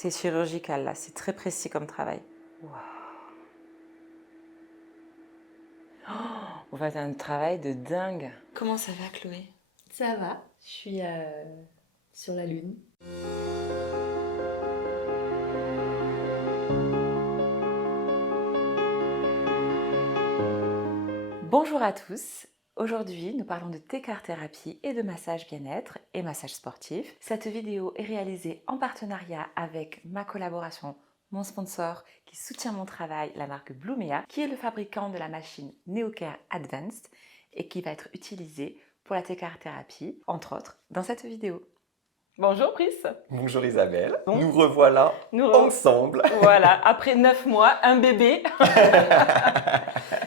C'est chirurgical là, c'est très précis comme travail. Waouh. On va faire un travail de dingue. Comment ça va, Chloé? Ça va, je suis sur la Lune. Bonjour à tous. Aujourd'hui, nous parlons de T-Car-thérapie et de massage bien-être et massage sportif. Cette vidéo est réalisée en partenariat avec ma collaboration, mon sponsor qui soutient mon travail, la marque Blumea, qui est le fabricant de la machine NeoCare Advanced et qui va être utilisée pour la T-Car-thérapie, entre autres, dans cette vidéo. Bonjour Brice. Bonjour Isabelle, Bon. nous revoilà ensemble. Voilà, après 9 mois, un bébé.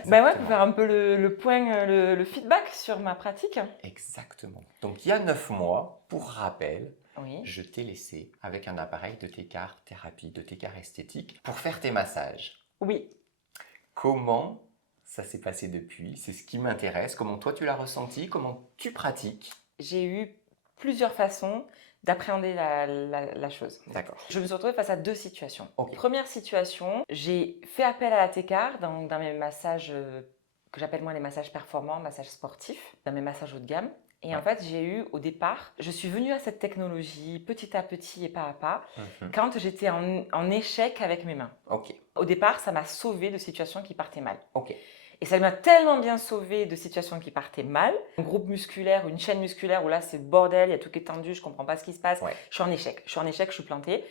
Ben ouais, pour faire un peu le point, le feedback sur ma pratique. Exactement. Donc il y a 9 mois, pour rappel, Oui. je t'ai laissé avec un appareil de T-Car thérapie, de T-Car esthétique, pour faire tes massages. Oui. Comment ça s'est passé depuis? C'est ce qui m'intéresse. Comment toi tu l'as ressenti? Comment tu pratiques? J'ai eu plusieurs façons d'appréhender la chose. D'accord. Je me suis retrouvée face à deux situations. Ok. Première situation, j'ai fait appel à la T-Car dans mes massages que j'appelle moi les massages performants, massages sportifs, dans mes massages haut de gamme. Et en fait, j'ai eu au départ, je suis venue à cette technologie petit à petit et pas à pas, quand j'étais en échec avec mes mains. Ok. Au départ, ça m'a sauvée de situations qui partaient mal. Ok. Et ça m'a tellement bien sauvée de situations qui partaient mal. Un groupe musculaire, une chaîne musculaire où là c'est bordel, il y a tout qui est tendu, je comprends pas ce qui se passe. Ouais. Je suis en échec, je suis plantée.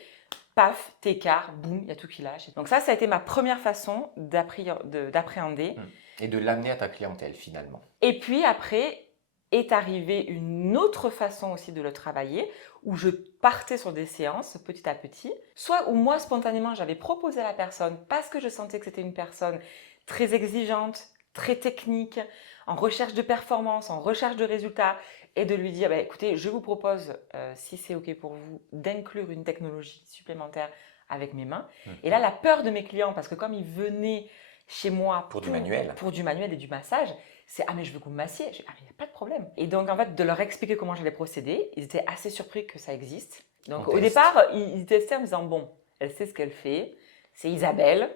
Paf, T-Car, boum, il y a tout qui lâche. Donc ça a été ma première façon d'appréhender. Et de l'amener à ta clientèle finalement. Et puis après est arrivée une autre façon aussi de le travailler, où je partais sur des séances petit à petit, soit où moi spontanément j'avais proposé à la personne, parce que je sentais que c'était une personne très exigeante, très technique, en recherche de performance, en recherche de résultats, et de lui dire, bah, écoutez, je vous propose, si c'est OK pour vous, d'inclure une technologie supplémentaire avec mes mains. Et là, la peur de mes clients, parce que comme ils venaient chez moi Pour du manuel. Pour du manuel et du massage, c'est « Ah mais je veux que vous me massiez ». J'ai dit « Ah mais il n'y a pas de problème ». Et donc en fait, de leur expliquer comment j'allais procéder, ils étaient assez surpris que ça existe. Donc au départ, ils testaient en me disant « Bon, elle sait ce qu'elle fait, c'est Isabelle.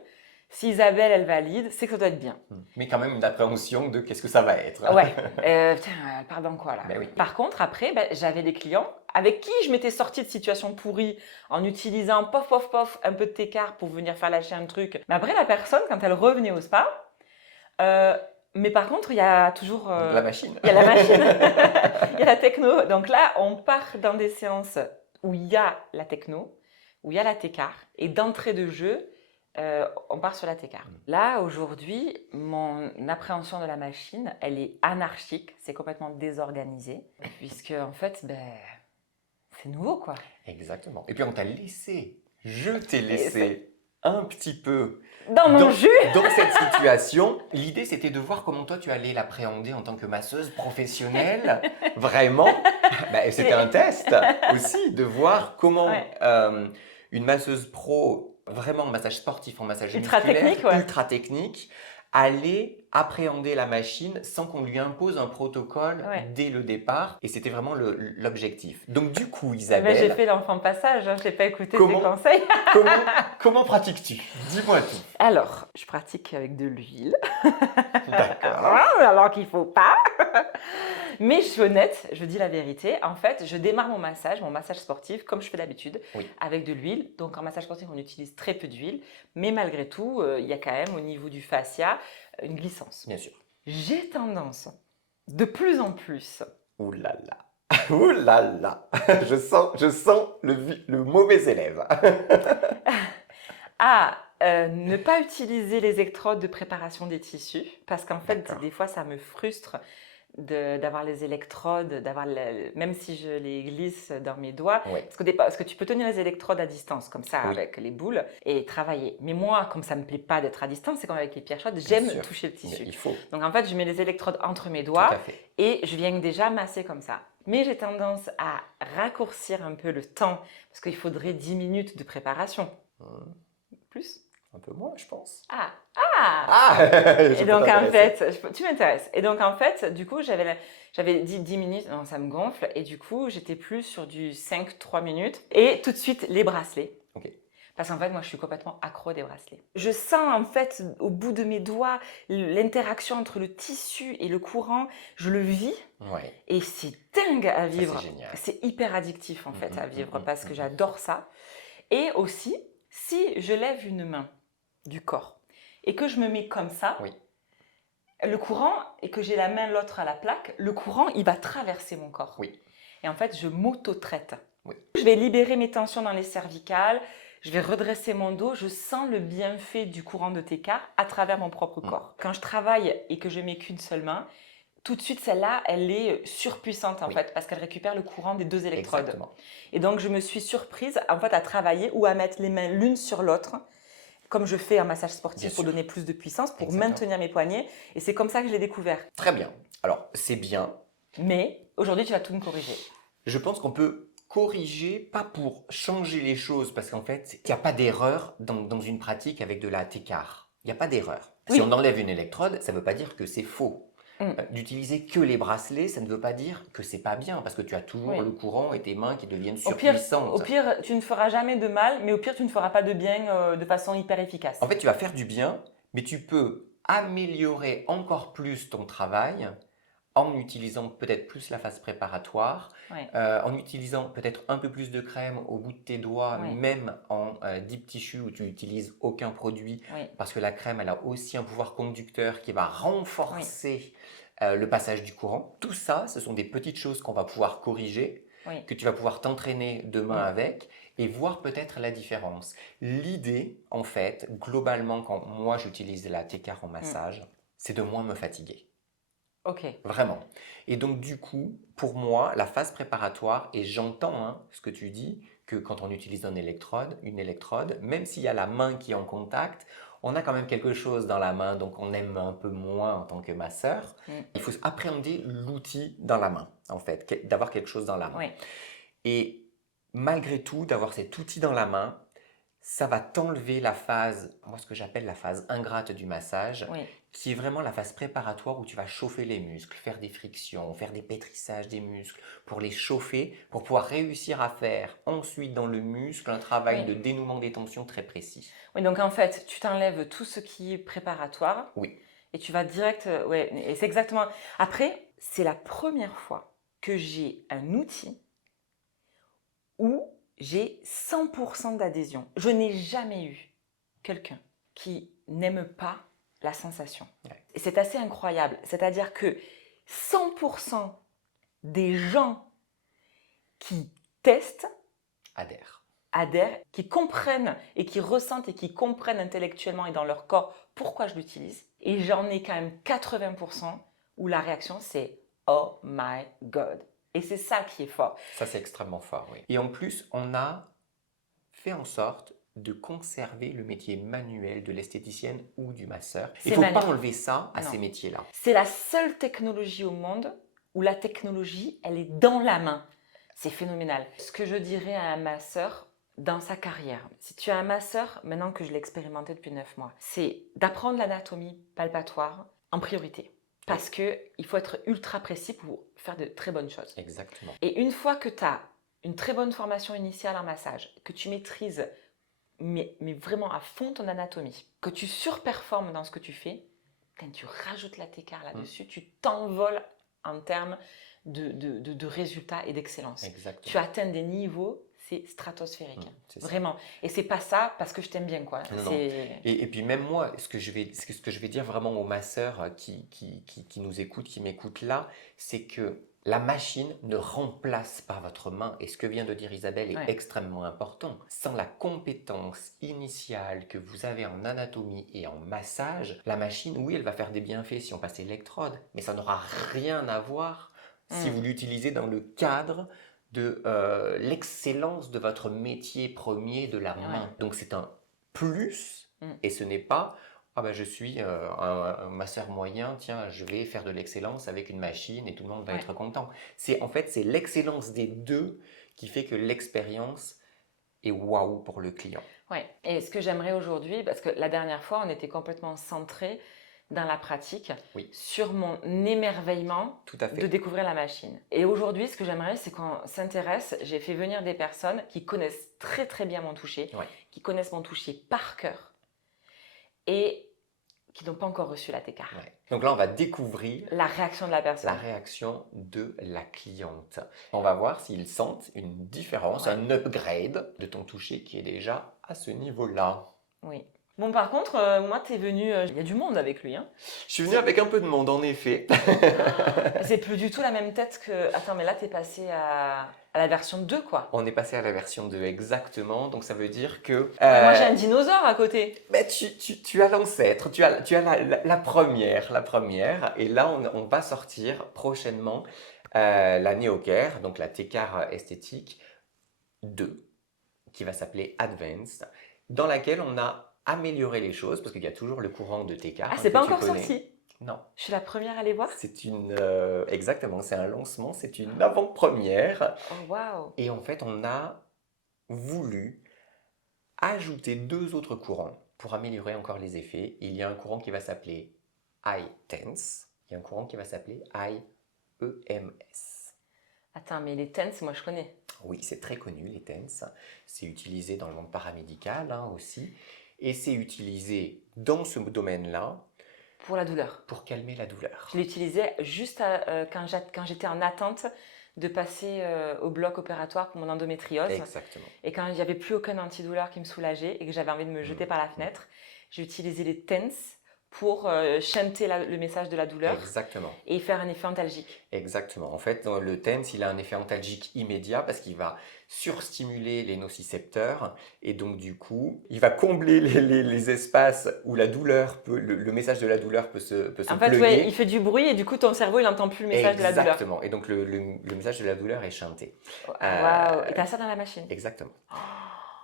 Si Isabelle, elle valide, c'est que ça doit être bien. » Mais quand même une appréhension de qu'est-ce que ça va être. Ouais, putain, elle part dans quoi là? Ben oui. Par contre, après, j'avais des clients avec qui je m'étais sortie de situations pourries en utilisant pof, pof, pof, un peu de T-Car pour venir faire lâcher un truc. Mais après, la personne, quand elle revenait au spa, mais par contre, il y a toujours… la machine. Il y a la machine, il y a la techno. Donc là, on part dans des séances où il y a la techno, où il y a la T-Car. Et d'entrée de jeu, on part sur la T-Car. Là, aujourd'hui, mon appréhension de la machine, elle est anarchique. C'est complètement désorganisé. Puisque, en fait, c'est nouveau, quoi. Exactement. Et puis on t'a laissé, je t'ai laissé un petit peu dans mon jus. Dans cette situation, l'idée c'était de voir comment toi tu allais l'appréhender en tant que masseuse professionnelle. Vraiment, c'était un test aussi de voir comment une masseuse pro, vraiment en massage sportif, en massage musculaire, ultra technique, allait appréhender la machine sans qu'on lui impose un protocole dès le départ. Et c'était vraiment l'objectif. Donc du coup, Isabelle… J'ai fait l'enfant passage, je n'ai pas écouté tes conseils. Comment pratiques-tu? Dis-moi tout. Alors, je pratique avec de l'huile. D'accord. Alors qu'il ne faut pas. Mais je suis honnête, je dis la vérité. En fait, je démarre mon massage sportif, comme je fais d'habitude, avec de l'huile. Donc en massage sportif, on utilise très peu d'huile. Mais malgré tout, il y a quand même au niveau du fascia une glissance. Bien sûr. J'ai tendance, de plus en plus… Ouh là là. Ouh là là. Je sens le mauvais élève. à ne pas utiliser les électrodes de préparation des tissus. Parce qu'en fait, des fois, ça me frustre d'avoir les électrodes, même si je les glisse dans mes doigts, parce que tu peux tenir les électrodes à distance, comme ça, avec les boules, et travailler. Mais moi, comme ça ne me plaît pas d'être à distance, c'est comme avec les pierres chaudes, j'aime toucher le tissu. Il faut. Donc en fait, je mets les électrodes entre mes doigts, et je viens déjà masser comme ça. Mais j'ai tendance à raccourcir un peu le temps, parce qu'il faudrait 10 minutes de préparation. Plus? Un peu moins, je pense. Et donc en fait, tu m'intéresses. Et donc en fait, du coup, j'avais dit 10 minutes, non, ça me gonfle. Et du coup, j'étais plus sur du 5-3 minutes. Et tout de suite, les bracelets. Ok. Parce qu'en fait, moi, je suis complètement accro des bracelets. Je sens, en fait, au bout de mes doigts, l'interaction entre le tissu et le courant. Je le vis Ouais. et c'est dingue à Ça, vivre. c'est génial. C'est hyper addictif, en Mm, fait, mm, à mm, vivre mm, parce mm, que mm. j'adore ça. Et aussi, si je lève une main du corps et que je me mets comme ça, Oui. le courant, et que j'ai la main l'autre à la plaque, le courant, il va traverser mon corps. Oui. Et en fait, je m'auto-traite. Oui. Je vais libérer mes tensions dans les cervicales, je vais redresser mon dos, je sens le bienfait du courant de Tekar à travers mon propre corps. Quand je travaille et que je mets qu'une seule main, tout de suite, celle-là, elle est surpuissante en Oui. fait, parce qu'elle récupère le courant des 2 électrodes. Exactement. Et donc, je me suis surprise en fait à travailler ou à mettre les mains l'une sur l'autre, comme je fais un massage sportif Bien pour sûr. donner plus de puissance, pour Exactement. maintenir mes poignets. Et c'est comme ça que je l'ai découvert. Très bien. Alors, c'est bien. Mais aujourd'hui, tu vas tout me corriger. Je pense qu'on peut corriger, pas pour changer les choses, parce qu'en fait, il n'y a pas d'erreur dans une pratique avec de la Tekar. Il n'y a pas d'erreur. Oui. Si on enlève une électrode, ça ne veut pas dire que c'est faux. Mm. D'utiliser que les bracelets, ça ne veut pas dire que c'est pas bien, parce que tu as toujours Oui. le courant et tes mains qui deviennent Au pire, surpuissantes. tu ne feras jamais de mal, mais au pire, tu ne feras pas de bien de façon hyper efficace. En fait, tu vas faire du bien, mais tu peux améliorer encore plus ton travail en utilisant peut-être plus la phase préparatoire, Ouais. en utilisant peut-être un peu plus de crème au bout de tes doigts, Ouais. même en deep tissue où tu n'utilises aucun produit, Oui. parce que la crème, elle a aussi un pouvoir conducteur qui va renforcer le passage du courant. Tout ça, ce sont des petites choses qu'on va pouvoir corriger, Oui. que tu vas pouvoir t'entraîner demain Mm. avec et voir peut-être la différence. L'idée, en fait, globalement, quand moi j'utilise la Tekar en massage, c'est de moins me fatiguer. Ok. Vraiment. Et donc, du coup, pour moi, la phase préparatoire, et j'entends ce que tu dis, que quand on utilise une électrode, même s'il y a la main qui est en contact, on a quand même quelque chose dans la main, donc on aime un peu moins en tant que masseur. Mm. Il faut appréhender l'outil dans la main, en fait, d'avoir quelque chose dans la main. Oui. Et malgré tout, d'avoir cet outil dans la main, ça va t'enlever la phase, moi ce que j'appelle la phase ingrate du massage, Oui. qui est vraiment la phase préparatoire où tu vas chauffer les muscles, faire des frictions, faire des pétrissages des muscles, pour les chauffer, pour pouvoir réussir à faire ensuite dans le muscle un travail Oui. de dénouement des tensions très précis. Oui, donc en fait, tu t'enlèves tout ce qui est préparatoire. Oui. Et tu vas direct. Ouais, et c'est exactement. Après, c'est la première fois que j'ai un outil où j'ai 100% d'adhésion. Je n'ai jamais eu quelqu'un qui n'aime pas la sensation. Ouais. Et c'est assez incroyable. C'est-à-dire que 100% des gens qui testent adhèrent, qui comprennent et qui ressentent et qui comprennent intellectuellement et dans leur corps pourquoi je l'utilise. Et j'en ai quand même 80% où la réaction c'est « Oh my God ». Et c'est ça qui est fort. Ça, c'est extrêmement fort, oui. Et en plus, on a fait en sorte de conserver le métier manuel de l'esthéticienne ou du masseur. Il ne faut pas enlever ça à ces métiers-là. C'est la seule technologie au monde où la technologie, elle est dans la main. C'est phénoménal. Ce que je dirais à un masseur dans sa carrière, si tu as un masseur, maintenant que je l'ai expérimenté depuis 9 mois, c'est d'apprendre l'anatomie palpatoire en priorité. Parce qu'il faut être ultra précis pour faire de très bonnes choses. Exactement. Et une fois que tu as une très bonne formation initiale en massage, que tu maîtrises mais vraiment à fond ton anatomie, que tu surperformes dans ce que tu fais, quand tu rajoutes la Tekar là-dessus, tu t'envoles en termes de résultats et d'excellence. Exactement. Tu atteins des niveaux, c'est stratosphérique. C'est ça. Vraiment. Et c'est pas ça parce que je t'aime bien, quoi. Non. Et puis même moi, ce que je vais dire vraiment aux masseurs qui nous écoutent, qui m'écoutent là, c'est que la machine ne remplace pas votre main. Et ce que vient de dire Isabelle est extrêmement important. Sans la compétence initiale que vous avez en anatomie et en massage, la machine, oui, elle va faire des bienfaits si on passe l'électrode, mais ça n'aura rien à voir si vous l'utilisez dans le cadre de l'excellence de votre métier premier de la main. Donc c'est un plus et ce n'est pas « Ah ben je suis un masseur moyen, tiens, je vais faire de l'excellence avec une machine et tout le monde va être content. » En fait, c'est l'excellence des deux qui fait que l'expérience est waouh pour le client. Ouais. Et ce que j'aimerais aujourd'hui, parce que la dernière fois, on était complètement centré dans la pratique Oui. sur mon émerveillement Tout à de fait. découvrir la machine. Et aujourd'hui, ce que j'aimerais, c'est qu'on s'intéresse. J'ai fait venir des personnes qui connaissent très très bien mon toucher, Ouais. qui connaissent mon toucher par cœur et qui n'ont pas encore reçu la Técart. Ouais. Donc là, on va découvrir La réaction de la personne. la réaction de la cliente. On va voir s'ils sentent une différence, Ouais. un upgrade de ton toucher qui est déjà à ce niveau-là. Oui. Bon, par contre, moi, t'es venu. Il y a du monde avec lui. Hein. Je suis venu avec un peu de monde, en effet. C'est plus du tout la même tête que. Attends, mais là, t'es passé à la version 2, quoi. On est passé à la version 2 exactement, donc ça veut dire que... Moi, j'ai un dinosaure à côté. Mais tu as l'ancêtre, tu as la première, et là on va sortir prochainement la Neocare, donc la Técart esthétique 2, qui va s'appeler Advanced, dans laquelle on a amélioré les choses, parce qu'il y a toujours le courant de Técart. Ah, c'est que pas tu encore connais. sorti. Non. Je suis la première à les voir. C'est exactement, c'est un lancement, c'est une avant-première. Oh, waouh. Et en fait, on a voulu ajouter 2 autres courants pour améliorer encore les effets. Il y a un courant qui va s'appeler High Tense, il y a un courant qui va s'appeler High EMS. Attends, mais les tenses, moi, je connais. Oui, c'est très connu, les TENS. C'est utilisé dans le monde paramédical aussi. Et c'est utilisé dans ce domaine-là Pour la douleur. pour calmer la douleur. Je l'utilisais juste quand j'étais en attente de passer au bloc opératoire pour mon endométriose. Exactement. Et quand il n'y avait plus aucun antidouleur qui me soulageait et que j'avais envie de me jeter par la fenêtre, j'ai utilisé les TENS pour chanter le message de la douleur Exactement. et faire un effet antalgique. Exactement. En fait, le TENS, il a un effet antalgique immédiat parce qu'il va surstimuler les nocicepteurs et donc du coup, il va combler les espaces où la douleur le message de la douleur peut se En fait, plugger. ouais, il fait du bruit et du coup, ton cerveau, il n'entend plus le message de la douleur. Exactement. Et donc, le message de la douleur est chanté. Waouh. Et t'as ça dans la machine. Exactement.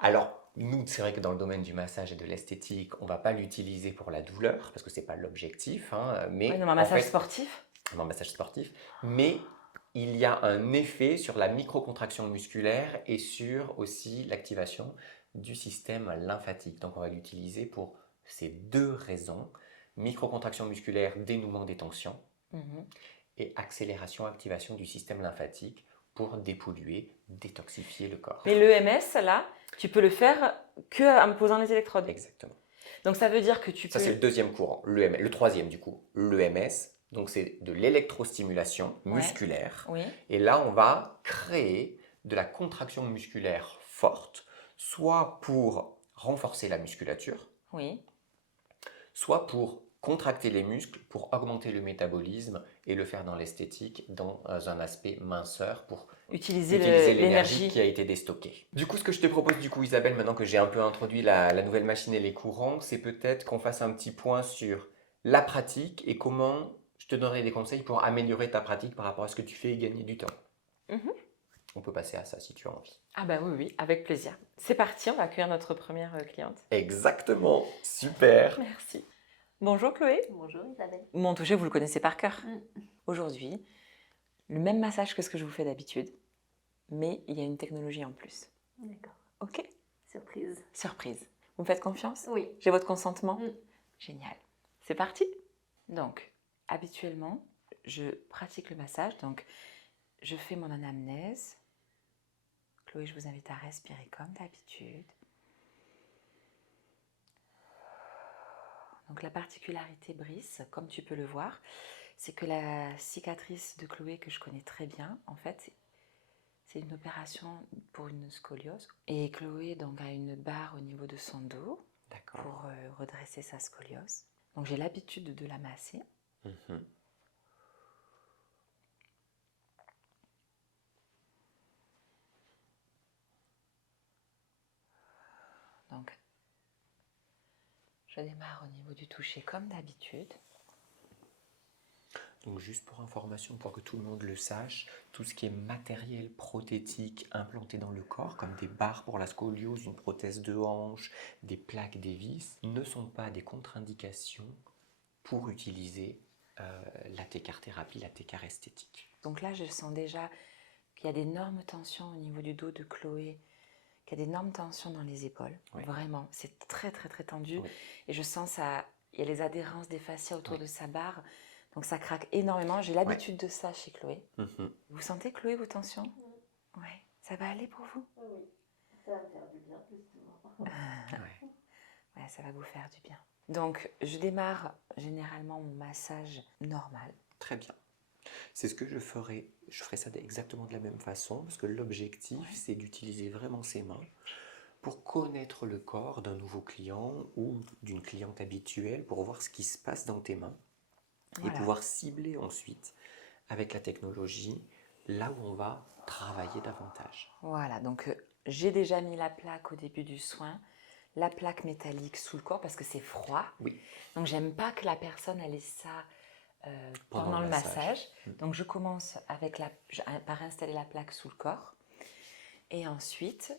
Alors, nous, c'est vrai que dans le domaine du massage et de l'esthétique, on ne va pas l'utiliser pour la douleur, parce que ce n'est pas l'objectif. Mais Ouais, non, un massage sportif. Un massage sportif. Mais il y a un effet sur la microcontraction musculaire et sur aussi l'activation du système lymphatique. Donc, on va l'utiliser pour ces 2 raisons. Microcontraction musculaire, dénouement des tensions, et accélération, activation du système lymphatique pour dépolluer, détoxifier le corps. Mais l'EMS, là, tu peux le faire qu'en me posant les électrodes. Exactement. Donc ça veut dire que tu peux... Ça, c'est le 2e courant, le 3e du coup, l'EMS. Donc, c'est de l'électrostimulation musculaire. Oui. Et là, on va créer de la contraction musculaire forte, soit pour renforcer la musculature, Oui. soit pour contracter les muscles, pour augmenter le métabolisme et le faire dans l'esthétique, dans un aspect minceur pour Utiliser l'énergie l'énergie. qui a été déstockée. Du coup, ce que je te propose, Isabelle, maintenant que j'ai un peu introduit la nouvelle machine et les courants, c'est peut-être qu'on fasse un petit point sur la pratique et comment je te donnerai des conseils pour améliorer ta pratique par rapport à ce que tu fais et gagner du temps. On peut passer à ça si tu as envie. Ah bah oui, avec plaisir. C'est parti, on va accueillir notre première cliente. Exactement, super. Merci. Bonjour Chloé. Bonjour Isabelle. Mon toucher, vous le connaissez par cœur. Aujourd'hui, le même massage que ce que je vous fais d'habitude, mais il y a une technologie en plus. D'accord. Ok. Surprise. Surprise. Vous me faites confiance? Oui. J'ai votre consentement? Génial. C'est parti. Donc, habituellement, je pratique le massage. Donc, je fais mon anamnèse. Chloé, je vous invite à respirer comme d'habitude. Donc, la particularité, Brice, comme tu peux le voir, c'est que la cicatrice de Chloé, que je connais très bien, en fait, c'est une opération pour une scoliose. Et Chloé donc, a une barre au niveau de son dos pour redresser sa scoliose. Donc, j'ai l'habitude de la masser. Donc, je démarre au niveau du toucher comme d'habitude. Donc juste pour information, pour que tout le monde le sache, tout ce qui est matériel prothétique implanté dans le corps, comme des barres pour la scoliose, une prothèse de hanche, des plaques, des vis, ne sont pas des contre-indications pour utiliser la Técart-thérapie, la Técart esthétique. Donc là, je sens déjà qu'il y a d'énormes tensions au niveau du dos de Chloé, qu'il y a d'énormes tensions dans les épaules. Oui. Vraiment, c'est très très très tendu. Oui. Et je sens sa il y a les adhérences des fascias autour Ouais. de sa barre. Donc ça craque énormément. J'ai l'habitude de ça chez Chloé. Mhm. Vous sentez, Chloé, vos tensions? Oui. Ça va aller pour vous? Oui, ça va me faire du bien, justement. Ouais. Ouais, ça va vous faire du bien. Donc, je démarre généralement mon massage normal. Très bien. C'est ce que je ferai. Je ferai ça exactement de la même façon parce que l'objectif, Ouais. c'est d'utiliser vraiment ses mains pour connaître le corps d'un nouveau client ou d'une cliente habituelle pour voir ce qui se passe dans tes mains et Voilà. pouvoir cibler ensuite avec la technologie là où on va travailler davantage. Voilà, donc j'ai déjà mis la plaque au début du soin, la plaque métallique sous le corps parce que c'est froid. Oui. Donc j'aime pas que la personne elle ait ça Pendant pendant le le massage. Mm. Donc je commence par installer la plaque sous le corps. Et ensuite,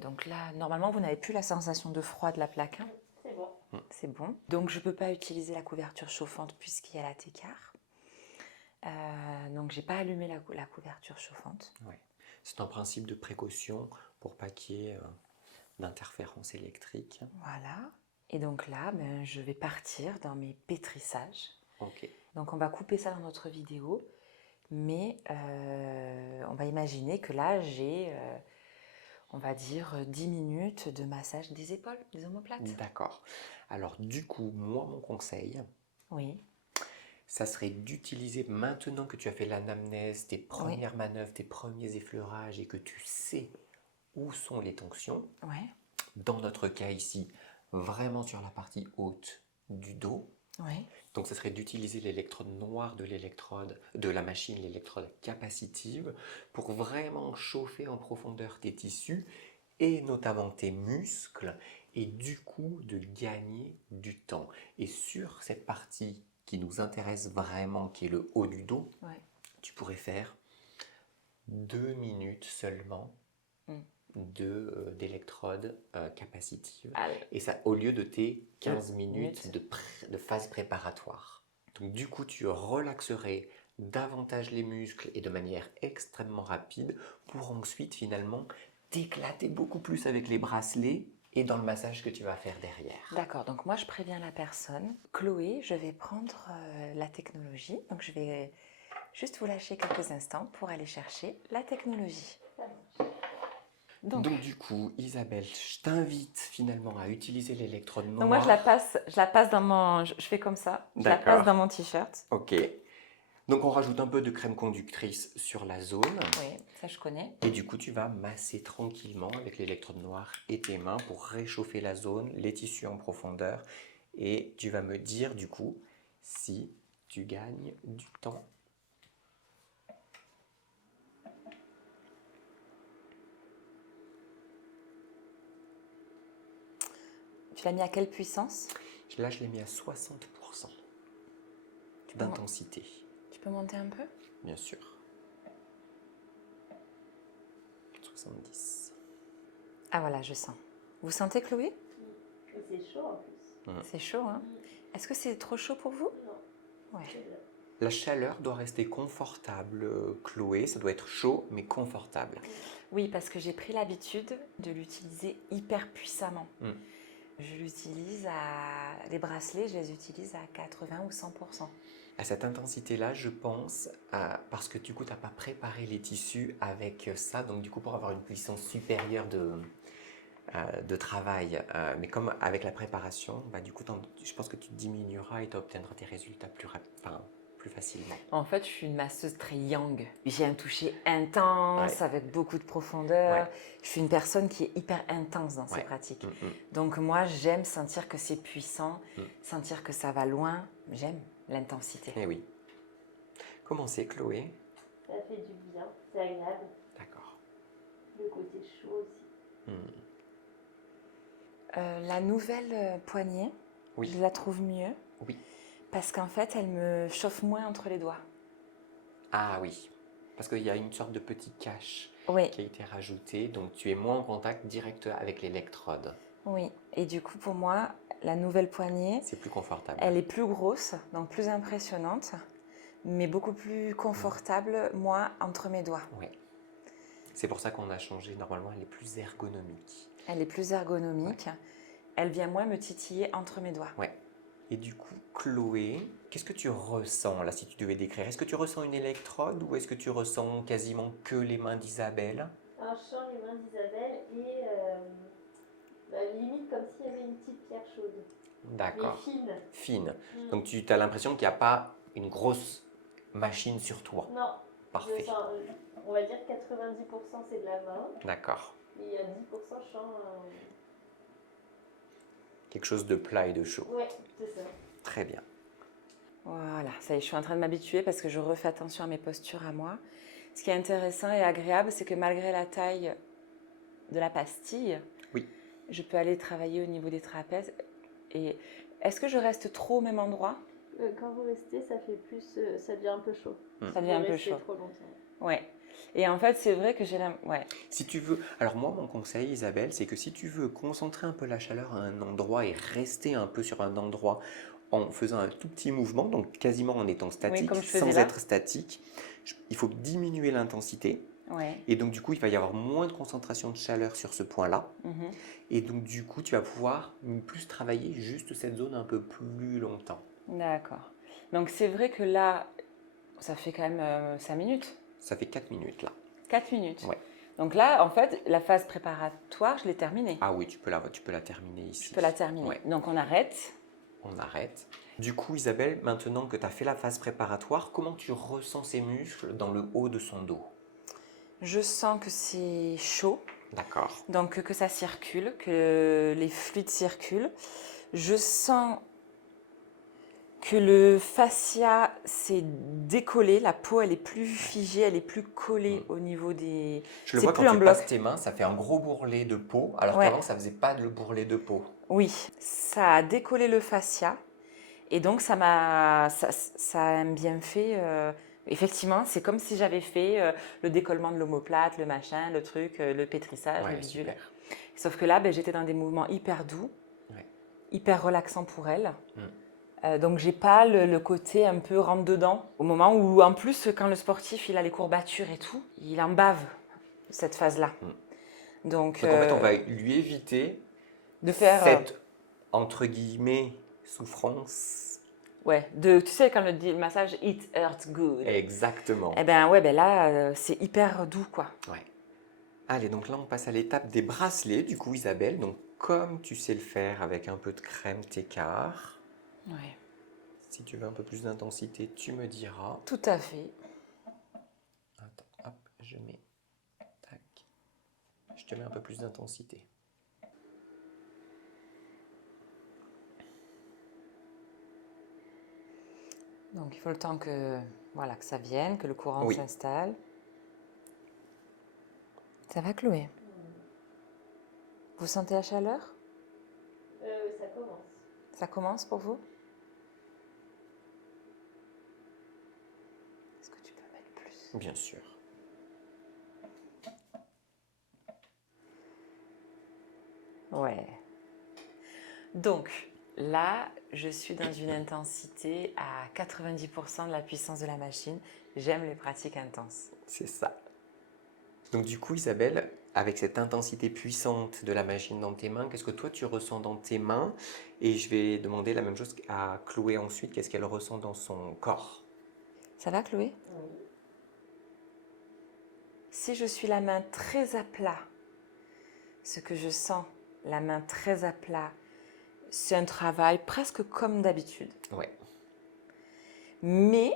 donc là, normalement vous n'avez plus la sensation de froid de la plaque. Hein. C'est bon. C'est bon. Donc je ne peux pas utiliser la couverture chauffante puisqu'il y a la técare. Donc j'ai pas allumé la couverture chauffante. Ouais. C'est un principe de précaution pour pas qu'il y ait d'interférences électriques. Voilà. Et donc là, ben, je vais partir dans mes pétrissages. Ok. Donc on va couper ça dans notre vidéo, mais on va imaginer que là j'ai, on va dire, 10 minutes de massage des épaules, des omoplates. D'accord. Alors du coup, moi, mon conseil, Oui, ça serait d'utiliser, maintenant que tu as fait l'anamnèse, tes premières manœuvres, tes premiers effleurages et que tu sais où sont les tensions, ouais, dans notre cas ici, vraiment sur la partie haute du dos. ouais. Donc ça serait d'utiliser l'électrode noire de la machine, l'électrode capacitive, pour vraiment chauffer en profondeur tes tissus et notamment tes muscles, et du coup de gagner du temps. Et sur cette partie qui nous intéresse vraiment, qui est le haut du dos, Ouais. tu pourrais faire 2 minutes seulement d'électrode capacitive. Et ça, au lieu de tes 15 minutes de phase préparatoire. Donc du coup, tu relaxerais davantage les muscles et de manière extrêmement rapide pour ensuite finalement t'éclater beaucoup plus avec les bracelets et dans le massage que tu vas faire derrière. D'accord, donc moi je préviens la personne. Chloé, je vais prendre la technologie. Donc je vais juste vous lâcher quelques instants pour aller chercher la technologie. Donc du coup, Isabelle, je t'invite finalement à utiliser l'électrode noire. Donc moi je la passe dans mon, je fais comme ça, je la D'accord. passe dans mon t-shirt. Ok. Donc on rajoute un peu de crème conductrice sur la zone. Oui, ça je connais. Et du coup, tu vas masser tranquillement avec l'électrode noire et tes mains pour réchauffer la zone, les tissus en profondeur. Et tu vas me dire du coup si tu gagnes du temps. Tu l'as mis à quelle puissance? Là, je l'ai mis à 60% d'intensité. Tu peux monter un peu? Bien sûr. 70. Ah voilà, je sens. Vous sentez, Chloé? Et c'est chaud en plus. C'est chaud, hein? Est-ce que c'est trop chaud pour vous? Non. Ouais. La chaleur doit rester confortable, Chloé. Ça doit être chaud, mais confortable. Oui, parce que j'ai pris l'habitude de l'utiliser hyper puissamment. Je l'utilise les bracelets, je les utilise à 80 ou 100%. À cette intensité-là, je pense, parce que du coup, tu n'as pas préparé les tissus avec ça, donc du coup, pour avoir une puissance supérieure de travail. Mais comme avec la préparation, bah, du coup, je pense que tu diminueras et tu obtiendras tes résultats plus facilement. En fait, je suis une masseuse très yang. J'ai un toucher intense, avec beaucoup de profondeur. Ouais. Je suis une personne qui est hyper intense dans ses pratiques. Donc moi, j'aime sentir que c'est puissant, sentir que ça va loin. J'aime l'intensité. Eh oui. Comment c'est, Chloé? Ça fait du bien, c'est agréable. D'accord. Le côté chaud aussi. La nouvelle poignée, je la trouve mieux. Oui. Parce qu'en fait, elle me chauffe moins entre les doigts. Ah oui, parce qu'il y a une sorte de petit cache qui a été rajouté, donc tu es moins en contact direct avec l'électrode. Oui, et du coup pour moi, la nouvelle poignée, c'est plus confortable. Elle est plus grosse, donc plus impressionnante, mais beaucoup plus confortable, moi, entre mes doigts. Oui, c'est pour ça qu'on a changé, normalement elle est plus ergonomique. Elle est plus ergonomique, elle vient moins me titiller entre mes doigts. Ouais. Et du coup, Chloé, qu'est-ce que tu ressens là si tu devais décrire? Est-ce que tu ressens une électrode ou est-ce que tu ressens quasiment que les mains d'Isabelle? Alors, je sens les mains d'Isabelle et limite comme s'il y avait une petite pierre chaude, mais D'accord. fine. Fine. Mm. Donc tu as l'impression qu'il n'y a pas une grosse machine sur toi. Non, Parfait. je sens, on va dire 90% c'est de la main D'accord. et à 10% je sens. Quelque chose de plat et de chaud. Ouais, c'est ça. Très bien. Voilà, ça y est, je suis en train de m'habituer parce que je refais attention à mes postures à moi. Ce qui est intéressant et agréable, c'est que malgré la taille de la pastille, Oui. je peux aller travailler au niveau des trapèzes. Et est-ce que je reste trop au même endroit? Quand vous restez, ça fait plus, ça devient un peu chaud. Ça devient un peu chaud. Trop longtemps. Ouais. Et en fait, c'est vrai que j'ai la... Ouais. Si tu veux, alors moi mon conseil Isabelle, c'est que si tu veux concentrer un peu la chaleur à un endroit et rester un peu sur un endroit en faisant un tout petit mouvement, donc quasiment en étant statique, comme je faisais sans là. être statique, il faut diminuer l'intensité. Ouais. Et donc du coup, il va y avoir moins de concentration de chaleur sur ce point-là. Mhm. Et donc du coup, tu vas pouvoir plus travailler juste cette zone un peu plus longtemps. D'accord. Donc c'est vrai que là, ça fait quand même 5 minutes. Ça fait 4 minutes là. 4 minutes. Ouais. Donc là, en fait, la phase préparatoire, je l'ai terminée. Ah oui, tu peux la terminer ici. Je peux la terminer. Ouais. Donc on arrête. On arrête. Du coup, Isabelle, maintenant que tu as fait la phase préparatoire, comment tu ressens ces muscles dans le haut de son dos? Je sens que c'est chaud, D'accord. donc que ça circule, que les fluides circulent. Je sens que le fascia s'est décollé, la peau elle est plus figée, elle est plus collée au niveau des... Je le C'est vois plus quand un tu bloc. passes tes mains, ça fait un gros bourrelet de peau, alors Ouais. qu'avant ça faisait pas de bourrelet de peau. Oui, ça a décollé le fascia et donc ça a un bienfait. Effectivement, c'est comme si j'avais fait le décollement de l'omoplate, le machin, le truc, le pétrissage, le Ouais, bidule. super. Sauf que là, j'étais dans des mouvements hyper doux, Ouais. hyper relaxants pour elle. Mm. Donc j'ai pas le côté un peu rentre dedans. Au moment où, en plus, quand le sportif il a les courbatures et tout, il en bave cette phase-là. Donc Donc en fait, on va lui éviter de faire cette entre guillemets souffrance. ouais, tu sais quand le massage it hurts good. Exactement. Eh ben ouais, là c'est hyper doux quoi. Ouais. Allez, donc là on passe à l'étape des bracelets. Du coup, Isabelle, donc comme tu sais le faire avec un peu de crème t'écart. Ouais. Si tu veux un peu plus d'intensité, tu me diras. Tout à fait. Attends, hop, je mets. Tac. Je te mets un peu plus d'intensité. Donc il faut le temps que ça vienne, que le courant Oui. s'installe. Ça va Chloé? Vous sentez la chaleur? Ça commence. Ça commence pour vous? Est-ce que tu peux mettre plus? Bien sûr. Ouais. Donc là, je suis dans une intensité à 90% de la puissance de la machine. J'aime les pratiques intenses. C'est ça. Donc du coup, Isabelle, avec cette intensité puissante de la machine dans tes mains, qu'est-ce que toi tu ressens dans tes mains? Et je vais demander la même chose à Chloé ensuite, qu'est-ce qu'elle ressent dans son corps? Ça va Chloé? Oui. Si je suis la main très à plat, ce que je sens, la main très à plat, c'est un travail presque comme d'habitude. Ouais. Mais,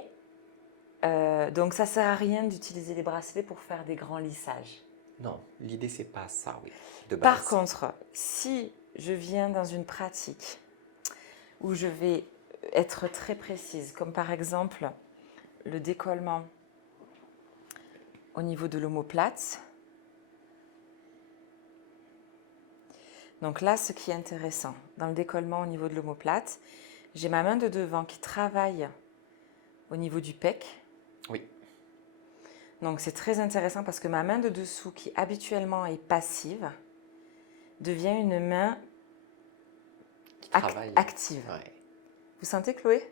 donc ça ne sert à rien d'utiliser les bracelets pour faire des grands lissages. Non, l'idée c'est pas ça, oui, de base. Par contre, si je viens dans une pratique où je vais être très précise, comme par exemple le décollement au niveau de l'omoplate. Donc là, ce qui est intéressant, dans le décollement au niveau de l'omoplate, j'ai ma main de devant qui travaille au niveau du pec. Oui. Donc c'est très intéressant parce que ma main de dessous, qui habituellement est passive, devient une main active. Ouais. Vous sentez Chloé?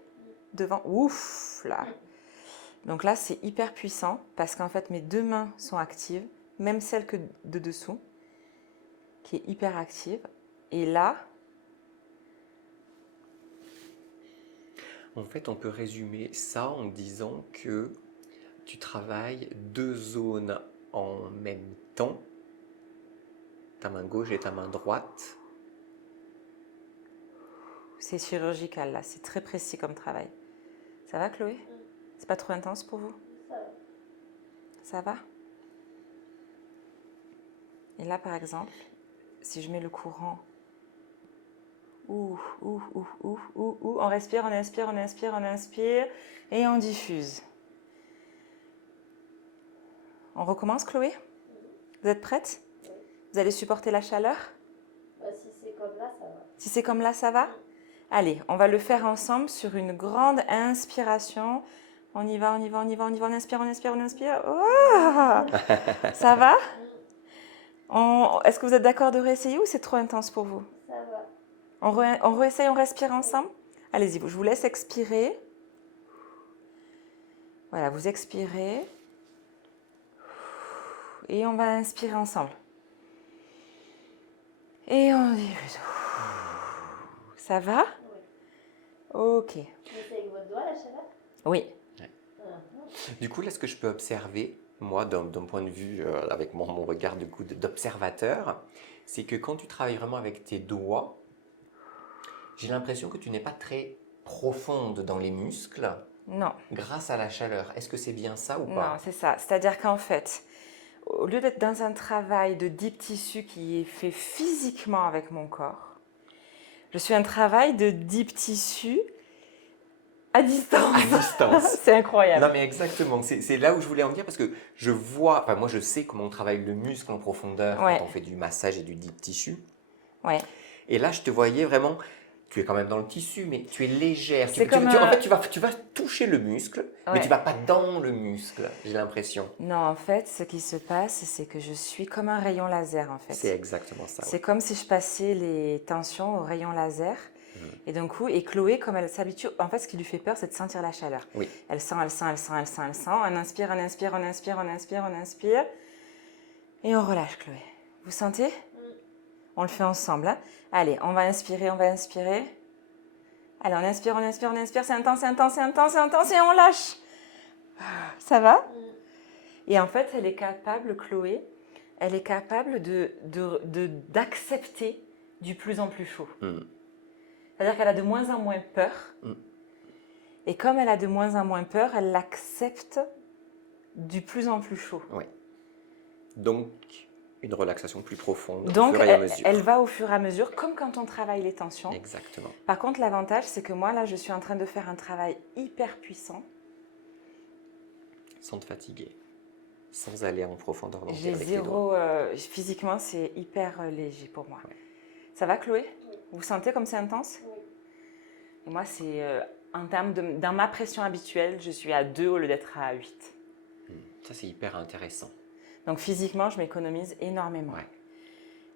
Devant, ouf là. Donc là, c'est hyper puissant parce qu'en fait, mes deux mains sont actives, même celle que de dessous, qui est hyper active. Et là, En fait, on peut résumer ça en disant que tu travailles 2 zones en même temps, ta main gauche et ta main droite. C'est chirurgical là, c'est très précis comme travail. Ça va Chloé? C'est pas trop intense pour vous? Ça va. Ça va? Et là par exemple, si je mets le courant, on respire, on inspire, on inspire, on inspire et on diffuse. On recommence Chloé? Vous êtes prête? Oui. Vous allez supporter la chaleur? Bah, si c'est comme là, ça va. Si c'est comme là, ça va? Allez, on va le faire ensemble sur une grande inspiration. On y va, on y va, on y va, on y va, on inspire, on inspire, on inspire. Oh, ça va? Est-ce que vous êtes d'accord de réessayer ou c'est trop intense pour vous? Ça va. On réessaye, on respire ensemble? Allez-y, je vous laisse expirer. Voilà, vous expirez. Et on va inspirer ensemble. Et on diffuse. Ça va? Oui. Ok. Mais c'est avec votre doigt la chaleur? Oui. Du coup, là, ce que je peux observer, moi, d'un point de vue, avec mon regard de coup d'observateur, c'est que quand tu travailles vraiment avec tes doigts, j'ai l'impression que tu n'es pas très profonde dans les muscles Non. grâce à la chaleur. Est-ce que c'est bien ça ou Non, pas? c'est ça. C'est-à-dire qu'en fait, au lieu d'être dans un travail de deep tissu qui est fait physiquement avec mon corps, je suis un travail de deep tissu à distance. À distance. C'est incroyable. Non, mais exactement. C'est là où je voulais en venir parce que je vois, enfin, moi, je sais comment on travaille le muscle en profondeur Ouais. quand on fait du massage et du deep tissu. Ouais. Et là, je te voyais vraiment, tu es quand même dans le tissu, mais tu es légère. C'est comme en fait, tu vas toucher le muscle, mais Ouais. tu vas pas dans le muscle, j'ai l'impression. Non, en fait, ce qui se passe, c'est que je suis comme un rayon laser, en fait. C'est exactement ça. C'est Ouais. comme si je passais les tensions au rayon laser. Et d'un coup, et Chloé, comme elle s'habitue, en fait, ce qui lui fait peur, c'est de sentir la chaleur. Oui. Elle sent, elle sent, elle sent, elle sent, elle sent. On inspire, on inspire, on inspire, on inspire, on inspire. Et on relâche, Chloé. Vous sentez? On le fait ensemble. Hein? Allez, on va inspirer, on va inspirer. Allez, on inspire, on inspire, on inspire. C'est intense, c'est intense, c'est intense, c'est intense. Et on lâche. Ça va? Et en fait, elle est capable, Chloé, elle est capable d'accepter du plus en plus chaud. C'est-à-dire qu'elle a de moins en moins peur. Et comme elle a de moins en moins peur, elle l'accepte du plus en plus chaud. Oui. Donc, une relaxation plus profonde Donc, au fur et à mesure. elle va au fur et à mesure, comme quand on travaille les tensions. Exactement. Par contre, l'avantage, c'est que moi, là, je suis en train de faire un travail hyper puissant. Sans te fatiguer. Sans aller en profondeur non plus J'ai avec les doigts. zéro... physiquement, c'est hyper léger pour moi. Ouais. Ça va, Chloé? Oui. Vous sentez comme c'est intense? Oui. Et moi, c'est en termes de... Dans ma pression habituelle, je suis à 2 au lieu d'être à 8. Ça, c'est hyper intéressant. Donc, physiquement, je m'économise énormément. Ouais.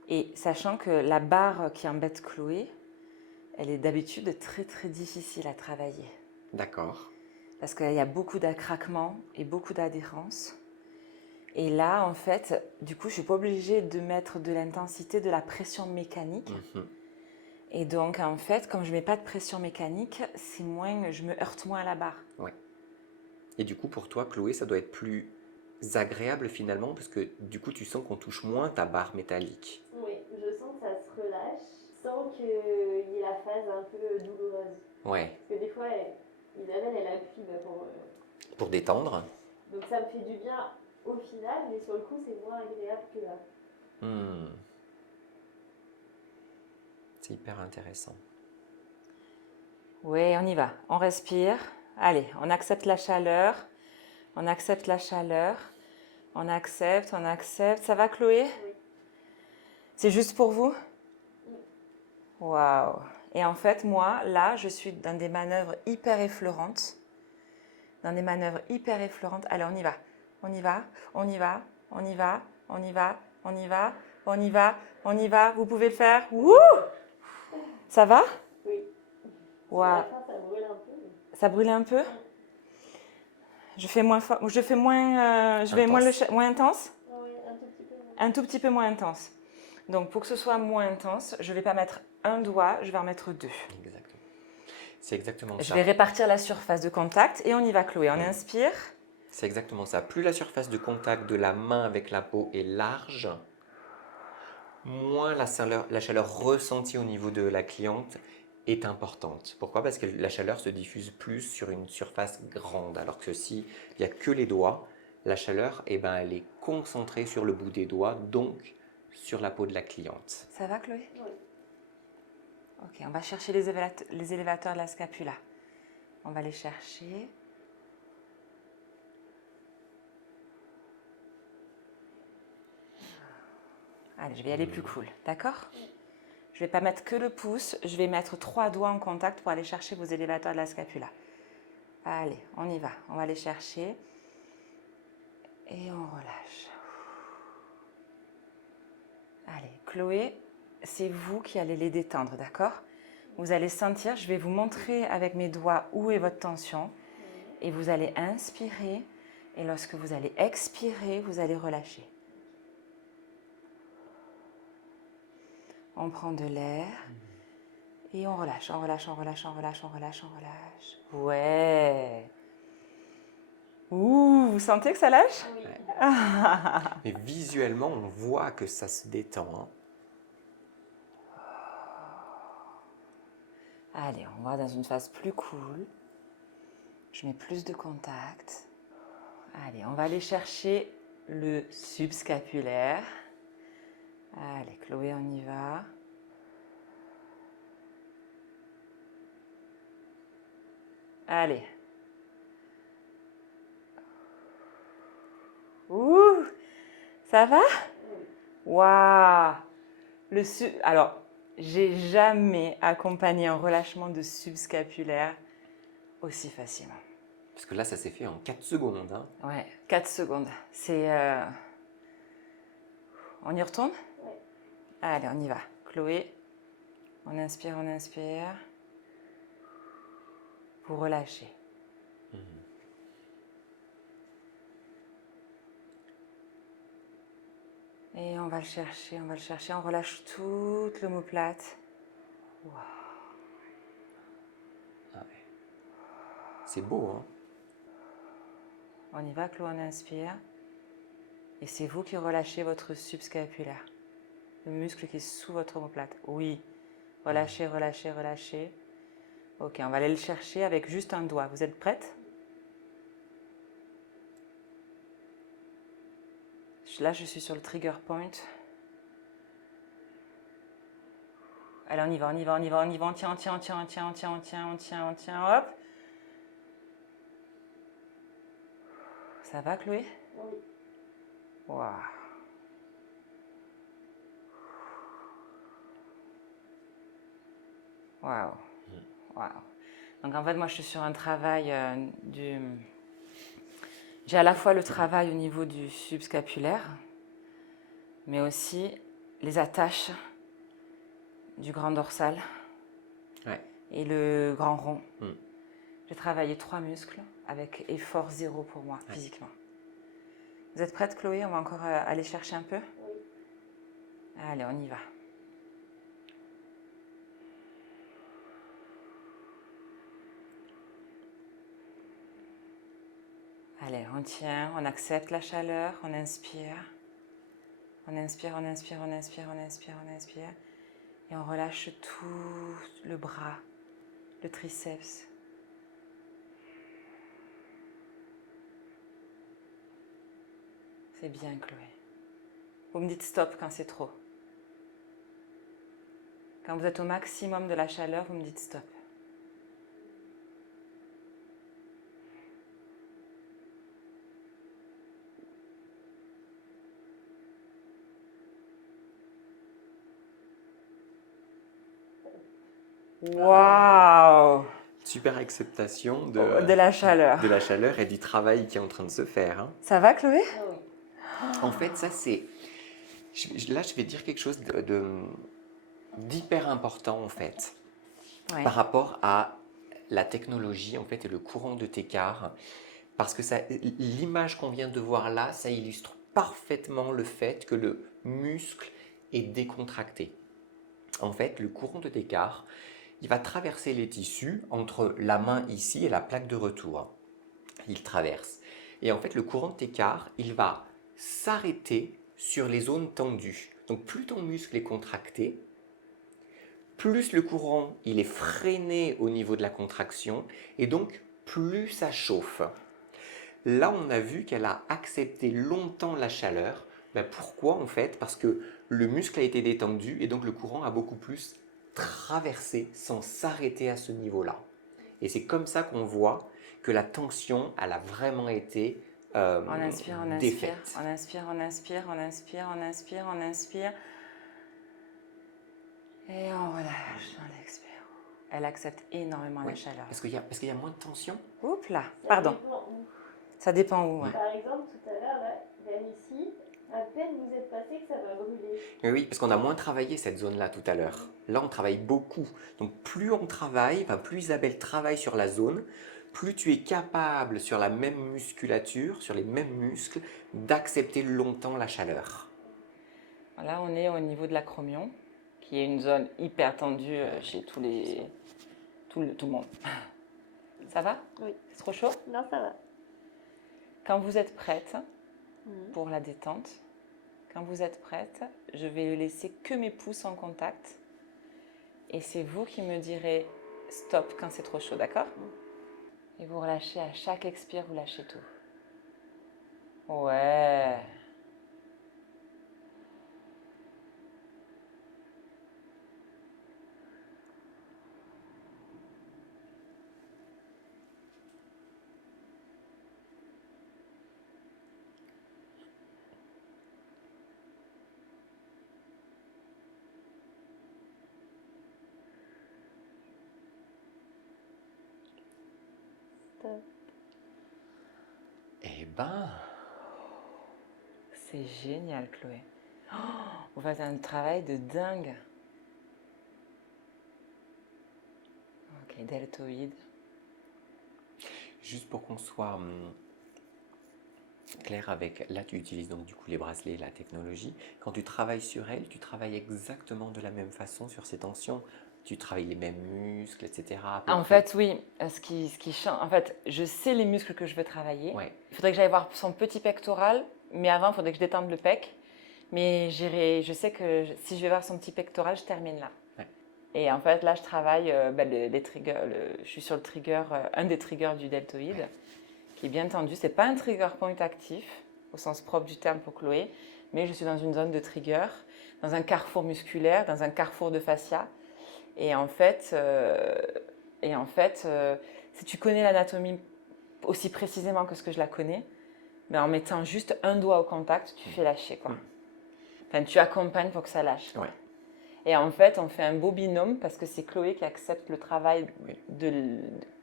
Et sachant que la barre qui embête Chloé, elle est d'habitude très, très difficile à travailler. D'accord. Parce qu'il y a beaucoup d'accraquements et beaucoup d'adhérence. Et là, en fait, du coup, je ne suis pas obligée de mettre de l'intensité, de la pression mécanique. Et donc, en fait, comme je ne mets pas de pression mécanique, je me heurte moins à la barre. Ouais. Et du coup, pour toi, Chloé, ça doit être plus agréable finalement, parce que du coup, tu sens qu'on touche moins ta barre métallique. Oui, je sens que ça se relâche sans qu'il y ait la phase un peu douloureuse. Ouais. Parce que des fois, Isabelle, elle appuie Pour détendre. Donc ça me fait du bien au final, mais sur le coup, c'est moins agréable que là. C'est hyper intéressant. Oui, on y va. On respire. Allez, on accepte la chaleur. On accepte la chaleur. On accepte, on accepte. Ça va, Chloé? Oui. C'est juste pour vous? Oui. Waouh! Et en fait, moi, là, je suis dans des manœuvres hyper effleurantes. Allez, on y va. On y va, on y va, on y va, on y va, on y va, on y va, on y va. Vous pouvez le faire. Wouh! Ça va? Oui. Waouh! À la fin, ça brûle un peu. Ça brûle un peu? Je fais moins fort, je fais moins, je vais moins intense? Oui, un tout petit peu moins. Un tout petit peu moins intense. Donc, pour que ce soit moins intense, je ne vais pas mettre un doigt, je vais en mettre 2. Exactement. C'est exactement Je ça. vais répartir la surface de contact et on y va, Chloé. On inspire. C'est exactement ça. Plus la surface de contact de la main avec la peau est large, moins la chaleur ressentie au niveau de la cliente est importante. Pourquoi? Parce que la chaleur se diffuse plus sur une surface grande, alors que si il n'y a que les doigts, la chaleur, eh ben, elle est concentrée sur le bout des doigts, donc sur la peau de la cliente. Ça va, Chloé? Oui. Ok, on va chercher les élévateurs de la scapula. On va les chercher. Allez, je vais y aller plus cool, d'accord? Je ne vais pas mettre que le pouce, je vais mettre 3 doigts en contact pour aller chercher vos élévateurs de la scapula. Allez, on y va, on va les chercher. Et on relâche. Allez, Chloé, c'est vous qui allez les détendre, d'accord? Vous allez sentir, je vais vous montrer avec mes doigts où est votre tension. Et vous allez inspirer. Et lorsque vous allez expirer, vous allez relâcher. On prend de l'air. Et on relâche, on relâche, on relâche, on relâche, on relâche, on relâche. Ouais. Ouh, vous sentez que ça lâche? Oui. Mais visuellement, on voit que ça se détend. Hein. Allez, on va dans une phase plus cool. Je mets plus de contact. Allez, on va aller chercher le subscapulaire. Allez, Chloé, on y va. Allez. Ouh, ça va? Waouh! Alors, j'ai jamais accompagné un relâchement de subscapulaire aussi facilement. Parce que là, ça s'est fait en 4 secondes. Hein. Ouais, 4 secondes. C'est. On y retourne? Oui. Allez, on y va. Chloé, on inspire, on inspire. Vous relâchez. Et on va le chercher, on va le chercher. On relâche toute l'omoplate. Wow. Ah ouais. C'est beau, hein? On y va, Chloé, on inspire. Et c'est vous qui relâchez votre subscapulaire. Le muscle qui est sous votre omoplate. Oui. Relâchez, relâchez, relâchez. Ok, on va aller le chercher avec juste un doigt. Vous êtes prête? Là, je suis sur le trigger point. Allez, on y va, on y va, on y va, on y va. On tient, on tient, on tient, on tient, on tient, on tient, on tient, on tient. Hop. Ça va, Chloé? Oui. Waouh. Waouh. Waouh. Donc en fait, moi, je suis sur un travail J'ai à la fois le travail au niveau du subscapulaire, mais aussi les attaches du grand dorsal et le grand rond. J'ai travaillé 3 muscles avec effort 0 pour moi, physiquement. Vous êtes prête, Chloé? On va encore aller chercher un peu? Oui. Allez, on y va. Allez, on tient, on accepte la chaleur, on inspire. On inspire, on inspire, on inspire, on inspire, on inspire. Et on relâche tout le bras, le triceps. C'est bien, Chloé. Vous me dites stop quand c'est trop. Quand vous êtes au maximum de la chaleur, vous me dites stop. Waouh! Super acceptation de la chaleur. de la chaleur et du travail qui est en train de se faire. Hein. Ça va, Chloé? Ah oui. En fait, ça c'est... Là, je vais dire quelque chose d'hyper important en fait, par rapport à la technologie en fait et le courant de Técart, parce que l'image qu'on vient de voir là, ça illustre parfaitement le fait que le muscle est décontracté. En fait, le courant de Técart, il va traverser les tissus entre la main ici et la plaque de retour. Il traverse. Et en fait, le courant de écart, il va s'arrêter sur les zones tendues. Donc plus ton muscle est contracté, plus le courant il est freiné au niveau de la contraction, et donc plus ça chauffe. Là, on a vu qu'elle a accepté longtemps la chaleur. Ben pourquoi en fait? Parce que le muscle a été détendu et donc le courant a beaucoup plus traversé sans s'arrêter à ce niveau-là. Et c'est comme ça qu'on voit que la tension, elle a vraiment été On inspire, on inspire, défaite. on inspire, on inspire, on inspire, on inspire, on inspire. Et on relâche, on expire. Elle accepte énormément la chaleur. Parce qu'il y a moins de tension. Oups là, Ça pardon. dépend où. Ça dépend où. Ouais. Par exemple, tout à l'heure, là, vers ici, à peine vous êtes passé que ça va brûler. Oui, parce qu'on a moins travaillé cette zone-là tout à l'heure. Là, on travaille beaucoup. Donc, plus on travaille, enfin, plus Isabelle travaille sur la zone, plus tu es capable, sur la même musculature, sur les mêmes muscles, d'accepter longtemps la chaleur. Là, on est au niveau de l'acromion, qui est une zone hyper tendue chez tout le monde. Ça va? Oui. C'est trop chaud? Non, ça va. Quand vous êtes prête pour la détente, quand vous êtes prête, je vais laisser que mes pouces en contact. Et c'est vous qui me direz stop quand c'est trop chaud, d'accord? Et vous relâchez à chaque expire, vous lâchez tout. Ouais. Stop. Eh ben, C'est génial, Chloé. Oh, vous faites un travail de dingue. Ok, deltoïde. juste pour qu'on soit clair avec, là tu utilises donc du coup les bracelets, la technologie. Quand tu travailles sur elle, tu travailles exactement de la même façon sur ces tensions. Tu travailles les mêmes muscles, etc. à peu En près. fait, oui, ce qui change. En fait, je sais les muscles que je veux travailler. Ouais. Il faudrait que j'aille voir son petit pectoral, mais avant, il faudrait que je détende le pec. Mais je sais que si je vais voir son petit pectoral, je termine là. Ouais. Et en fait, là, je travaille les triggers. Je suis sur le trigger, un des triggers du deltoïde, qui est bien tendu. C'est pas un trigger point actif, au sens propre du terme pour Chloé, mais je suis dans une zone de trigger, dans un carrefour musculaire, dans un carrefour de fascia. Et en fait, si tu connais l'anatomie aussi précisément que ce que je la connais, ben en mettant juste un doigt au contact, tu fais lâcher, quoi. Enfin, tu accompagnes pour que ça lâche. Ouais. Et en fait, on fait un beau binôme parce que c'est Chloé qui accepte le travail,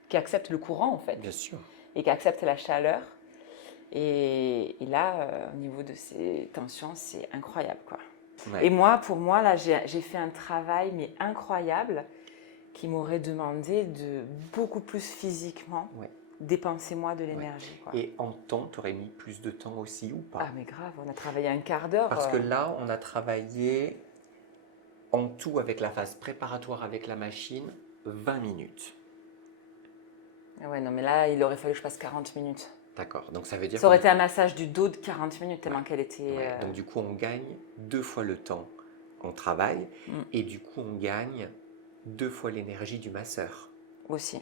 qui accepte le courant, en fait, Bien sûr. et qui accepte la chaleur. Et là, au niveau de ces tensions, c'est incroyable, quoi. Ouais. Et pour moi, là, j'ai fait un travail, mais incroyable, qui m'aurait demandé de beaucoup plus physiquement dépenser moi de l'énergie. Quoi. Et en temps, tu aurais mis plus de temps aussi ou pas? Ah mais grave, on a travaillé un quart d'heure. Parce que là, on a travaillé en tout avec la phase préparatoire avec la machine, 20 minutes. Ouais, non, mais là, il aurait fallu que je passe 40 minutes. D'accord, donc ça veut dire... Ça aurait été un massage du dos de 40 minutes, tellement qu'elle était... Ouais, donc du coup, on gagne 2 fois le temps en travail et du coup, on gagne 2 fois l'énergie du masseur. Aussi.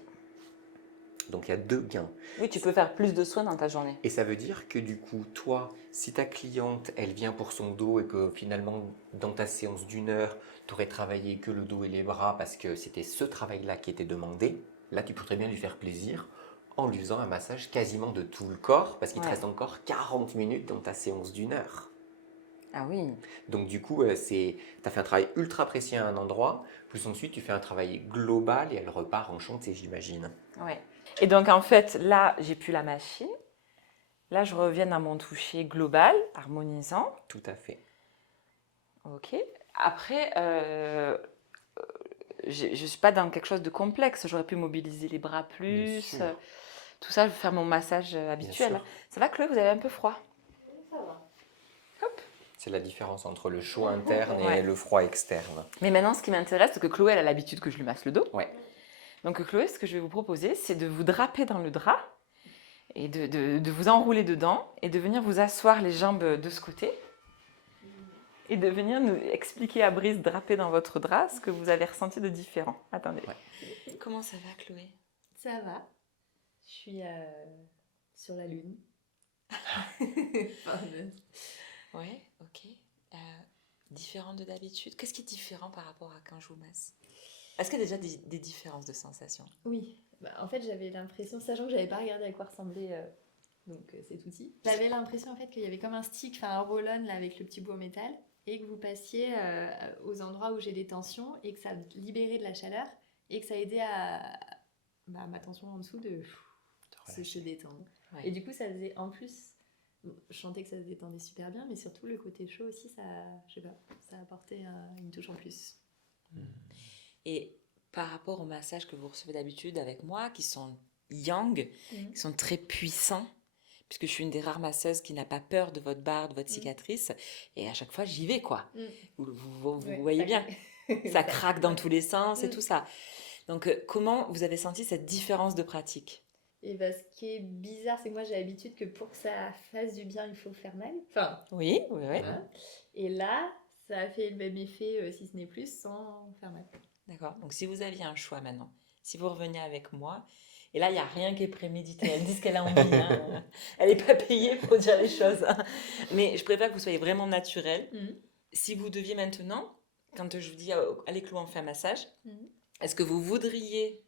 Donc il y a 2 gains. Oui, tu peux faire plus de soins dans ta journée. Et ça veut dire que du coup, toi, si ta cliente, elle vient pour son dos et que finalement, dans ta séance d'1 heure, tu aurais travaillé que le dos et les bras parce que c'était ce travail-là qui était demandé, là, tu pourrais bien lui faire plaisir en lui faisant un massage quasiment de tout le corps parce qu'il te reste encore 40 minutes dans ta séance d'1 heure. Ah oui. Donc du coup, tu as fait un travail ultra précis à un endroit, plus ensuite tu fais un travail global et elle repart enchantée, j'imagine. Ouais. Et donc en fait, là, j'ai plus la machine. Là, je reviens à mon toucher global, harmonisant. Tout à fait. Ok. Après, je ne suis pas dans quelque chose de complexe. J'aurais pu mobiliser les bras plus. Tout ça, je vais faire mon massage habituel. Ça va, Chloé, vous avez un peu froid? Ça va. Hop. C'est la différence entre le chaud interne et Ouais. le froid externe. Mais maintenant, ce qui m'intéresse, c'est que Chloé, elle a l'habitude que je lui masse le dos. Ouais. Donc Chloé, ce que je vais vous proposer, c'est de vous draper dans le drap et de vous enrouler dedans et de venir vous asseoir les jambes de ce côté et de venir nous expliquer à Brice, drapé dans votre drap, ce que vous avez ressenti de différent. Attendez. Ouais. Comment ça va, Chloé? Ça va. Je suis sur la lune. Ouais, ok. Différent de d'habitude. Qu'est-ce qui est différent par rapport à quand je vous masse? Est-ce qu'il y a déjà des différences de sensations? Oui. En fait, j'avais l'impression, sachant que j'avais pas regardé à quoi ressemblait cet outil, j'avais l'impression en fait qu'il y avait comme un stick, enfin un roll-on là avec le petit bout en métal, et que vous passiez aux endroits où j'ai des tensions et que ça libérait de la chaleur et que ça aidait à ma tension en dessous de se détendre. Ouais. Et du coup, ça faisait en plus. Je sentais que ça se détendait super bien, mais surtout le côté chaud aussi, ça, je sais pas, ça apportait une touche en plus. Et par rapport aux massages que vous recevez d'habitude avec moi, qui sont yang, qui sont très puissants, puisque je suis une des rares masseuses qui n'a pas peur de votre barre, de votre cicatrice, et à chaque fois j'y vais quoi. Vous Ouais, voyez bien, ça craque dans ouais. tous les sens et tout ça. Donc comment vous avez senti cette différence de pratique? Et ce qui est bizarre, c'est que moi j'ai l'habitude que pour que ça fasse du bien, il faut faire mal. Enfin, Oui, oui, oui. voilà. Et là, ça a fait le même effet, si ce n'est plus, sans faire mal. D'accord. Donc si vous aviez un choix maintenant, si vous reveniez avec moi, et là il n'y a rien qui est prémédité, elle dit ce qu'elle a envie, hein. Elle n'est pas payée pour dire les choses, hein. Mais je préfère que vous soyez vraiment naturel. Si vous deviez maintenant, quand je vous dis allez Chloé, on fait un massage, est-ce que vous voudriez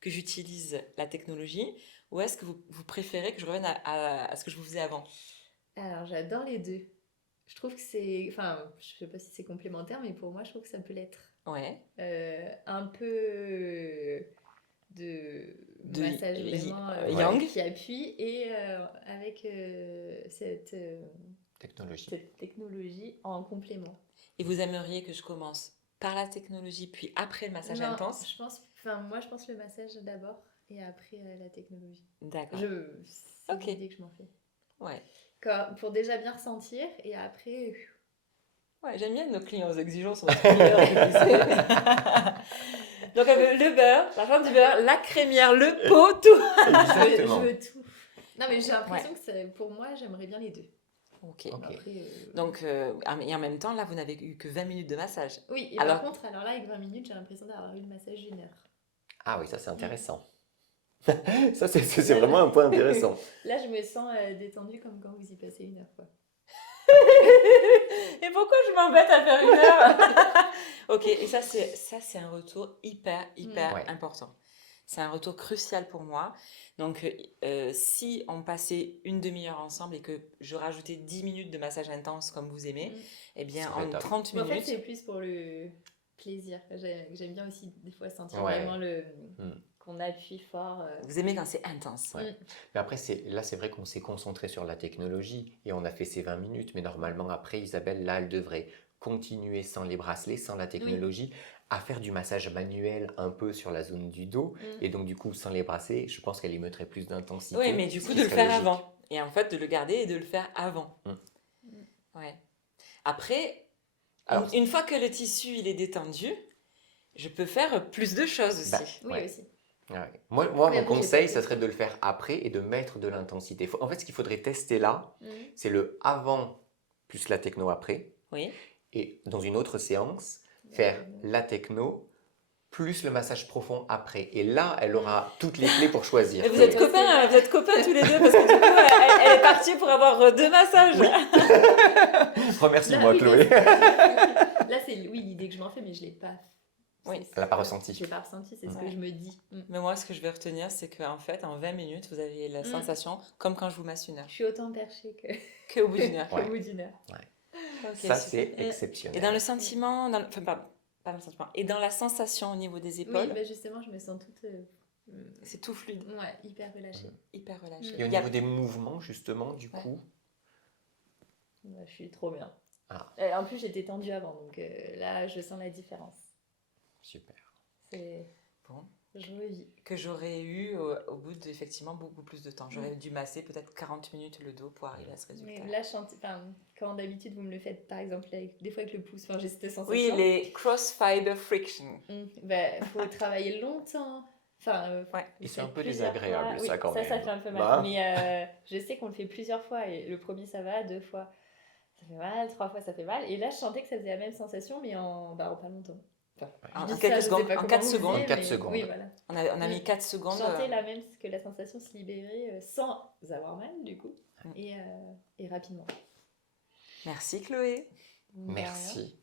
que j'utilise la technologie ou est-ce que vous préférez que je revienne à ce que je vous faisais avant? Alors j'adore les deux. Je trouve que c'est. Enfin, je sais pas si c'est complémentaire, mais pour moi, je trouve que ça peut l'être. Ouais. Un peu de massage vraiment yang qui appuie et avec cette technologie en complément. Et vous aimeriez que je commence par la technologie puis après le massage Non, intense? moi je pense le massage d'abord et après la technologie. D'accord. C'est Ok. l'idée que je m'en fais. Ouais. Pour déjà bien ressentir et après. Ouais, j'aime bien nos clients exigeants sur notre meilleur. Donc le beurre, la fin du beurre, la crémière, le pot, tout. Je veux tout. Non mais j'ai l'impression que pour moi j'aimerais bien les deux. Ok. Après, Donc, et en même temps, là, vous n'avez eu que 20 minutes de massage. Oui, et par contre, alors là, avec 20 minutes, j'ai l'impression d'avoir eu le massage d'une heure. Ah oui, ça c'est intéressant. Ça c'est vraiment un point intéressant. Là, je me sens détendue comme quand vous y passez une heure, quoi. Et pourquoi je m'embête à faire une heure? Ok, et ça c'est un retour hyper important. C'est un retour crucial pour moi. Donc, si on passait une demi-heure ensemble et que je rajoutais 10 minutes de massage intense comme vous aimez, eh bien, en 30 minutes... En fait, c'est plus pour le plaisir. J'aime bien aussi, des fois, sentir vraiment qu'on appuie fort. Vous aimez quand c'est intense. Mais après, là, c'est vrai qu'on s'est concentré sur la technologie et on a fait ces 20 minutes. Mais normalement, après, Isabelle, là, elle devrait continuer sans les bracelets, sans la technologie, à faire du massage manuel un peu sur la zone du dos. Et donc, du coup, sans les bracelets, je pense qu'elle y mettrait plus d'intensité. Oui, mais du coup, de le faire avant. Et en fait, de le garder et de le faire avant. Ouais. Après, une fois que le tissu il est détendu, je peux faire plus de choses aussi. Oui, aussi. Ouais. Moi mon conseil, ça serait de le faire après et de mettre de l'intensité. En fait, ce qu'il faudrait tester là, c'est le avant plus la techno après. Oui. Et dans une autre séance, faire la techno plus le massage profond après. Et là, elle aura toutes les clés pour choisir. Et vous êtes copains tous les deux parce que du coup, elle est partie pour avoir 2 massages. Oui. Remercie-moi, Chloé. Là, c'est l'idée que je m'en fais, mais je ne l'ai pas. Oui, elle l'a pas ressenti. Je l'ai pas ressenti, c'est ce que je me dis. Mais moi, ce que je vais retenir, c'est qu'en fait, en 20 minutes, vous avez la sensation comme quand je vous masse une heure. Je suis autant perchée qu'au bout d'une heure. Qu'au bout d'une heure. Okay, ça, c'est exceptionnel. Et dans le sentiment, enfin, pas dans le sentiment, et dans la sensation au niveau des épaules. Oui, bah justement, je me sens toute... c'est tout fluide. Ouais, hyper relâchée. Hyper relâchée. Et au niveau des mouvements, justement, du coup je suis trop bien. En plus, j'étais tendue avant, donc là, je sens la différence. Super. Bon. Je revis. Que j'aurais eu au bout d'effectivement beaucoup plus de temps. J'aurais dû masser peut-être 40 minutes le dos pour arriver à ce résultat. Mais là, quand d'habitude vous me le faites, par exemple, des fois avec le pouce, j'ai cette sensation. Oui, les cross-fiber friction. Faut travailler longtemps. Et c'est un peu désagréable, ça, quand même. Ça fait un peu mal. Mais je sais qu'on le fait plusieurs fois. Et le premier, ça va. 2 fois, ça fait mal. 3 fois, ça fait mal. Et là, je sentais que ça faisait la même sensation, mais en pas longtemps. En 4 secondes. En 4 secondes. Oui, voilà. On a mis 4 secondes. Je sentais que la sensation se libérait sans avoir mal, du coup. Et rapidement. Merci Chloé. Merci.